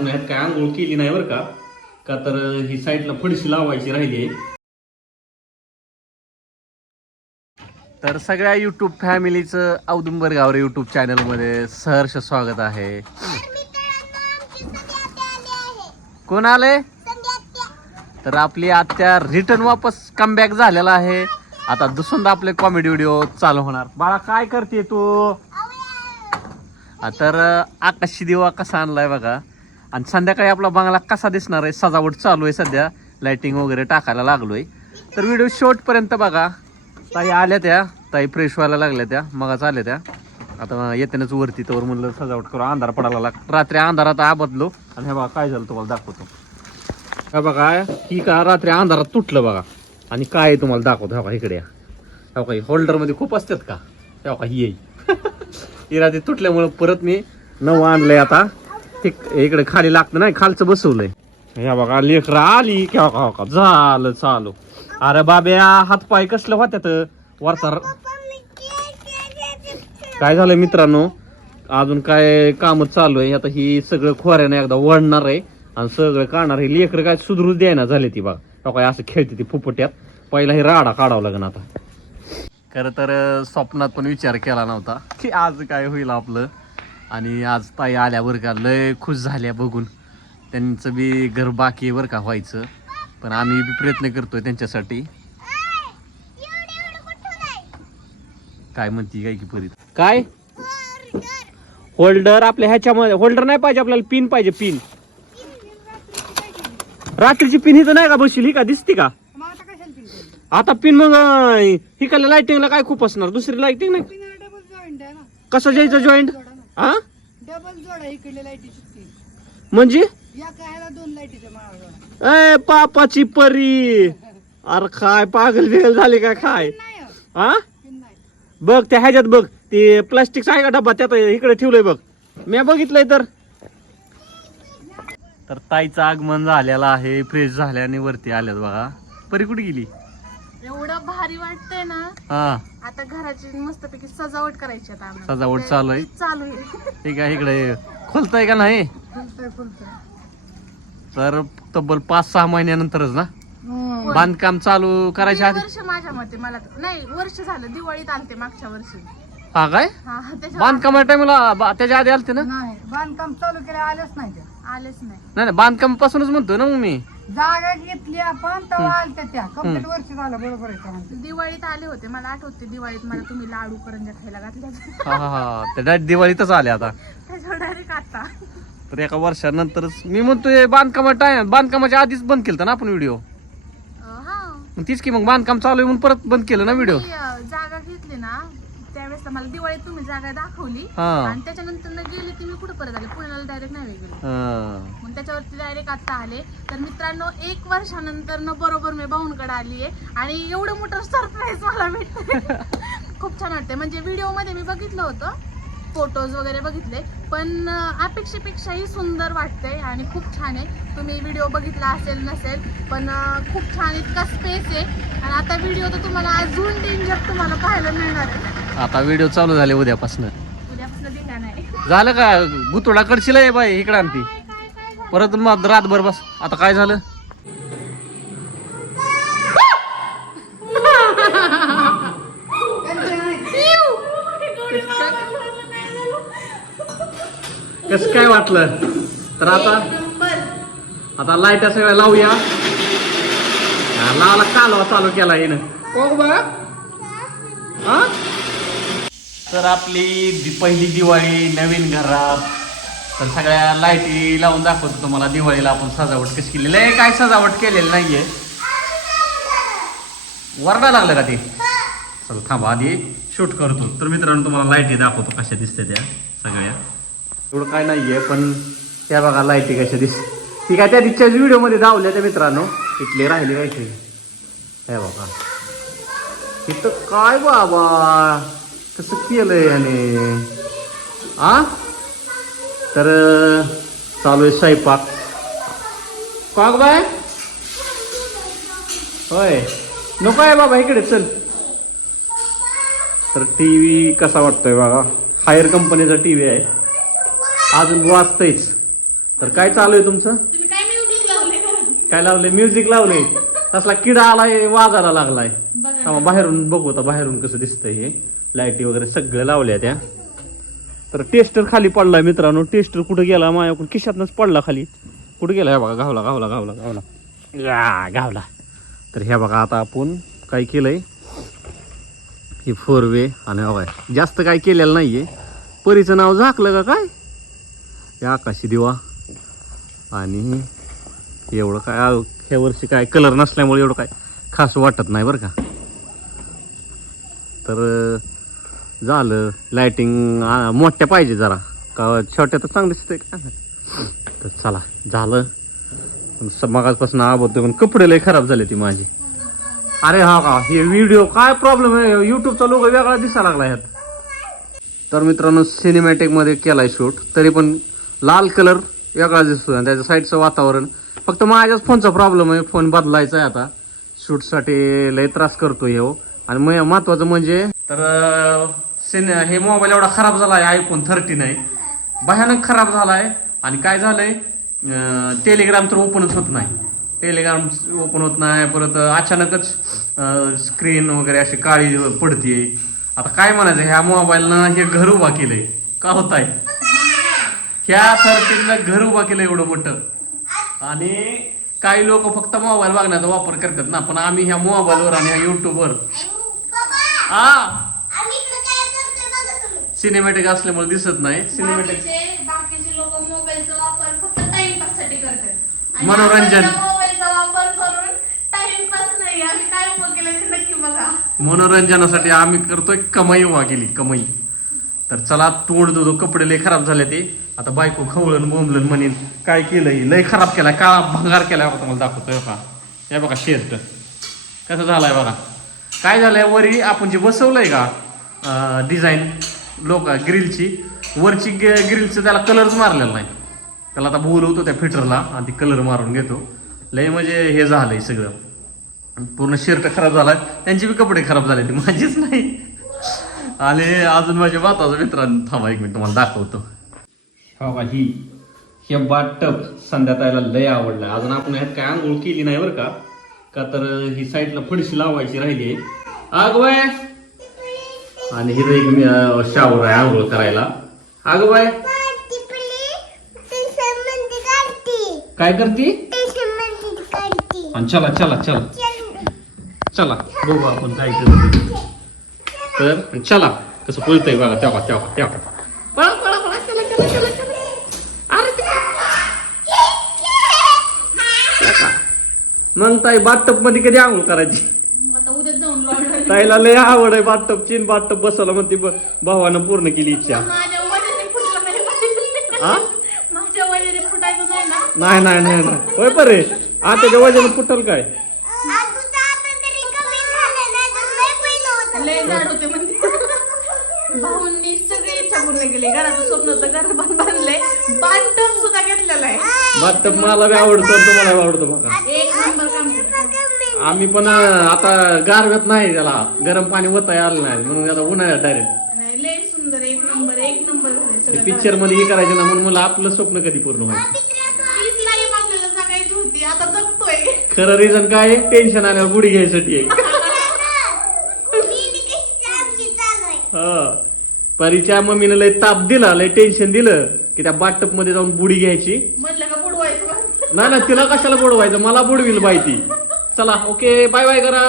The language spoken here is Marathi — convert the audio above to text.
ह्यात काय आंघोळ केली नाही बरं का? का तर ही साईडला फडशी लावायची राहिली आहे. तर सगळ्या युट्यूब फॅमिलीचं औदुंबर गावरे युट्यूब चॅनलमध्ये सहर्ष स्वागत आहे. कोण आले? तर आपली आत्या रिटर्न वापस कमबॅक झालेला आहे. आता दुसऱ्यांदा आपले कॉमेडी व्हिडिओ चालू होणार. बाळा काय करते तू? हा, तर आकाशी दिवा कसा आणलाय बघा. आणि संध्याकाळी आपला बंगला कसा दिसणार आहे? सजावट चालू आहे सध्या. लाईटिंग वगैरे टाकायला लागलोय. तर व्हिडिओ शॉर्टपर्यंत बघा. ताई आल्या त्या. ताई फ्रेश व्हायला लागल्या त्या. मगाच आल्या त्या. आता येतानाच वरती तर म्हणलं सजावट करू. अंधार पडायला लाग रात्री अंधारात आबदलो. आणि हे बघा काय झालं तुम्हाला दाखवतो. हा बघा ही का रात्री अंधारात तुटलं बघा. आणि काय आहे तुम्हाला दाखवतो. हा बघा इकडे या. काही होल्डरमध्ये खूप असतात का? हे ही येई ही रात्री तुटल्यामुळं परत मी नवं आणलंय आता. ते इकडे खाली लागतं नाही खालचं बसवलंय. या बघा लेकरं आली की हो का हो का? झालं चालू. अरे बाब्या हात पाय कसलं होत्यात वरचा काय झालंय मित्रांनो? अजून काय काम चालू आहे? आता ही सगळं खोऱ्यानं एकदा वळणार आहे आणि सगळं काढणार हे लेकरं काय सुधरू द्यायना झाले ती बघा. हो काय असं खेळते ती फुपट्यात पहिला हे राडा काढावं लागेल आता. खरं तर स्वप्नात पण विचार केला नव्हता की आज काय होईल आपलं. आणि आज ताई आल्यावर का लय खुश झाल्या बघून. त्यांचं बी घर बाकी बरं का व्हायचं. पण आम्ही बी प्रयत्न करतोय त्यांच्यासाठी. काय म्हणती काय की परीत? काय? होल्डर आपल्या ह्याच्यामध्ये होल्डर नाही पाहिजे आपल्याला पिन पाहिजे पिन. रात्रीची पिन ही तर नाही का बसली का दिसते का? आता पिन मग हिकडल्या लाइटिंगला काय खूप असणार? दुसरी लाइटिंग नाही? कसं जायचं जॉईंट हा डबल जोडा इकडले लाईटीची म्हणजे? या दोन लाईटीच्या ए पापाची परी. अरे काय पागल बिगल झाली काय? काय नाही हो, हा पिन नाही. बघ त्या ह्याच्यात बघ ते प्लास्टिक आहे का डबा त्यात इकडे ठेवलंय बघ. मी बघितलंय तर. तर ताईचं आगमन झालेलं आहे फ्रेश झाल्याने वरती आल्यात बघा. परी कुठे गेली? एवढं भारी वाटतंय ना. हा. आता घराची मस्तपैकी सजावट करायची आता आम्हाला. सजावट चालू आहे. चालू आहे. ठीक आहे इकडे खोलताय का नाही? फुलतंय फुलतंय तर तब्बल पाच सहा महिन्यानंतरच ना? हम्म. बांधकाम चालू करायच्या आधी? वर्ष माझ्या मते मला तर- नाही वर्ष झालं. दिवाळीत आलते मागच्या वर्षी. हा काय? हा त्याच्या बांधकाम टाइमला त्याच्या आधी आलते ना? नाही बांधकाम चालू केलं आलंच नाही ते. आलेच नाही नाही. नाही बांधकाम पासूनच म्हणतोय ना मग मी. जागा घेतली आपण तेव्हा आलत्या त्या. कंप्लीट वर्ष झालं बरोबर आहे का म्हणते. दिवाळीत आले होते मला आठवते दिवाळीत मला तुम्ही लाडू करंजा खायला घातल्या हा हा हा. ते डायरेक्ट दिवाळीतच आले आता. त्याच्यावर डायरेक्ट आता. तर एका वर्षानंतरच मी म्हणतोय बांधकामा टाइम बांधकामाच्या आधीच बंद केलं ना आपण व्हिडिओ अं, हा. मग तीच की मग बांधकाम चालू आहे म्हणून परत बंद केलं ना व्हिडिओ मी, अं, जागा घेतली ना तर मला दिवाळीत तुम्ही जागा दाखवली. हा. आणि त्याच्यानंतर न गेली ती मी कुठं परत आले? पुण्याला डायरेक्ट नाही गेले. हा. मग त्याच्यावरती डायरेक्ट आता आले. तर मित्रांनो एक वर्षानंतर न बरोबर मी भाऊंकडे आली आहे. आणि एवढं मोठं सरप्राईज मला भेटतं खूप छान वाटतंय. म्हणजे व्हिडिओमध्ये मी बघितलं होतं. फोटोज वगैरे बघितले. पण अं, अपेक्षेपेक्षाही सुंदर वाटतंय आणि खूप छान आहे. तुम्ही व्हिडिओ बघितला असेल नसेल पण अं, खूप छान इतका स्पेस आहे. आणि आता व्हिडिओ तर तुम्हाला अजून डेंजर तुम्हाला पाहायला मिळणार आहे. आता व्हिडिओ चालू झाले उद्यापासून. उद्यापासून दिला नाही. झालं का? गुतोडा कडशील आहे बाई इकडं आणती परत मग रातभर बस. आता काय झालं? कस काय वाटलं? तर आता आता लाइट सगळ्या लावूया. हा, लावायला कालवा चालू केला हिनं. हा? तर आपली दि- पहिली दिवाळी नवीन घरात. तर सगळ्या लाईटी लावून दाखवतो तुम्हाला. दिवाळीला आपण सजावट कशी केलेली आहे काय सजावट केलेली नाहीये. वरडा लागलं का ते? चल थांबा आधी शूट करतो. तर मित्रांनो तुम्हाला लाईटी दाखवतो कशा दिसते त्या सगळ्या. एवढं काय नाहीये पण त्या बघा लाईटी कशा दिस ती काय त्या दिसच्या व्हिडिओमध्ये त्या मित्रांनो. इथले राहिले काय हे बघा. इथं काय बाबा? कसं केलंय याने. आ? तर चालू आहे स्वयंपाक. काग बाय? होय. नको आहे बाबा इकडे चल. तर टी व्ही कसा वाटतोय बघा? हायर कंपनीचा टी व्ही आहे. अजून वाचतंयच. तर काय चालू आहे तुमचं? काय लावले म्युझिक लावले तसला किडा आलाय वाजायला लागलाय. बाहेरून बघू आता बाहेरून कसं दिसतंय हे. लाईटी वगैरे सगळं लावल्या त्या. तर टेस्टर खाली पडला मित्रांनो. टेस्टर कुठं गेला माझ्याकडून खिशातनच पडला खाली. कुठं गेला? ह्या बघा गावला गावला गावला गावला या, गावला तर ह्या बघा आता आपण काय केलंय? हे फोर वे आणि हवाय जास्त काय केलेलं नाहीये. परीचं नाव झाकलं का काय? हे आकाशी दिवा. आणि एवढं काय ह्या वर्षी काय कलर नसल्यामुळे एवढं काय खास वाटत नाही बरं का. तर झालं. लायटिंग मोठ्या पाहिजे जरा. का छोट्या तर चांगलं दिसतंय का? तर चला झालं. मगाजपासून स- मगाचपासून पण कपडे लय खराब झाले ती माझी. अरे हा का हे व्हिडिओ काय प्रॉब्लेम आहे? युट्यूबचा लोक वेगळा दिसायला लागला ह्यात. तर मित्रांनो सिनेमॅटिकमध्ये केला केलाय शूट तरी पण लाल कलर वेगळा दिसतो आणि त्याच्या साईडचं वातावरण. फक्त माझ्याच फोनचा प्रॉब्लेम आहे. फोन बदलायचा आहे आता. शूटसाठी लय त्रास करतो हे हो. आणि म- महत्वाचं म्हणजे तर सिने हे मोबाईल एवढा खराब झालाय आयफोन थर्टी नाही भयानक खराब झालाय. आणि काय झालंय? टेलिग्राम तर ओपनच होत नाही. टेलिग्राम ओपन होत नाही. परत अचानकच स्क्रीन वगैरे अशी काळी पडते आता काय म्हणायचं? ह्या मोबाईलनं हे घर उभा केलंय. का होत आहे ह्या थर्टीनला घर उभा केलं एवढं मोठं. आणि काही लोक फक्त मोबाईल बघण्याचा वापर करतात ना. पण आम्ही ह्या मोबाईलवर आणि ह्या युट्यूबवर हा. सिनेमॅटिक असल्यामुळे दिसत नाही. सिनेमॅटिक बाकीचे बाकीचे लोक मोबाईलचा वापर फक्त टाइमपाससाठी करतात. आणि मनोरंजन. आपण मोबाईलचा वापर करून टाइमपास नाही. आम्ही काय उपयोग केलं ते नक्की बघा. मनोरंजनासाठी आम्ही करतोय कमाई उभा केली कमाई. तर चला तोंड दो कपडे लय खराब झाले ते आता बायको खवळण बोंबलन म्हणेन. काय केलंय? लय खराब केलाय काळा भंगार केलाय बघा तुम्हाला दाखवतोय का हे बघा शर्ट कसं झालाय बघा? काय झालंय वरी आपण जे बसवलंय का डिझाईन लोक ग्रिलची वरची ग्रिलचं त्याला कलरच मारलेला नाही. त्याला आता बोलवतो त्या फिटरला आणि ती कलर मारून घेतो. लय म्हणजे हे झालंय सगळं. पूर्ण शर्ट खराब झाला त्यांचे बी कपडे खराब झाले ते माझेच नाही. आणि अजून माझ्या भाताचा मित्रांनो थांबा एक मिनिट तुम्हाला दाखवतो. हो का ही हे बाटप संध्याताईला लय आवडलं. अजून आपण ह्यात काय आंघोळ केली नाही बरं का. का तर ही साईडला फडशी लावायची राहिली आहे. अग बाय आणि हिथं एक शावर आहे आंघोळ करायला. अग बाय काय करती? आणि चला चला चला. चला बघू आपण होतं. तर चला कसं पळतंय बघा तेव्हा तेव्हा तेव्हा. पळा पळा पळा चला चला चला चला. अरे ते- चला. मग ताई बाटपमध्ये कधी आंघोळ करायची? जाऊन ताईला लय आवड आहे बाटप चीन बाटप बसवला मग ती ब- भावानं पूर्ण केली इच्छा. माझ्या वजने फुटलं नाही. पाहिजे. हा? माझ्या वजने फुटायचं नाही ना? नाही नाही नाही नाही. होय बरे आता वजन फुटल काय? लय जाड होते म्हणजे भाऊंनी सगळी इच्छा पूर्ण केली. घराचं स्वप्नाचं घर पण बांधलंय. बांधटप सुद्धा घेतलेलं आहे. बाटप मला बी आवडतो आणि तुम्हाला बी आवडतो बघा. एक नंबर काम केलं आम्ही पण आता गारव्यात नाही त्याला. गरम पाणी वताय आलं नाही. म्हणून आता उन्हाळ्यात डायरेक्ट नाही लय सुंदर एक नंबर एक नंबर झाले सगळं पिक्चरमध्ये हे करायचं ना म्हणून मला आपलं स्वप्न कधी पूर्ण व्हायचं तीच लाईफ आपल्याला जगायची होती. आता जगतोय. खरं रिझन काय आहे? टेन्शन आल्यावर बुडी घ्यायसाठी आहे हा. परीच्या मम्मीनं लय ताप दिला लय टेन्शन दिलं की त्या बाटपमध्ये जाऊन बुडी घ्यायची. म्हणलं का बुडवायचं? बा? नाही ना तिला कशाला बुडवायचं? मला बुडविल बाई ती. चला ओके बाय बाय करा.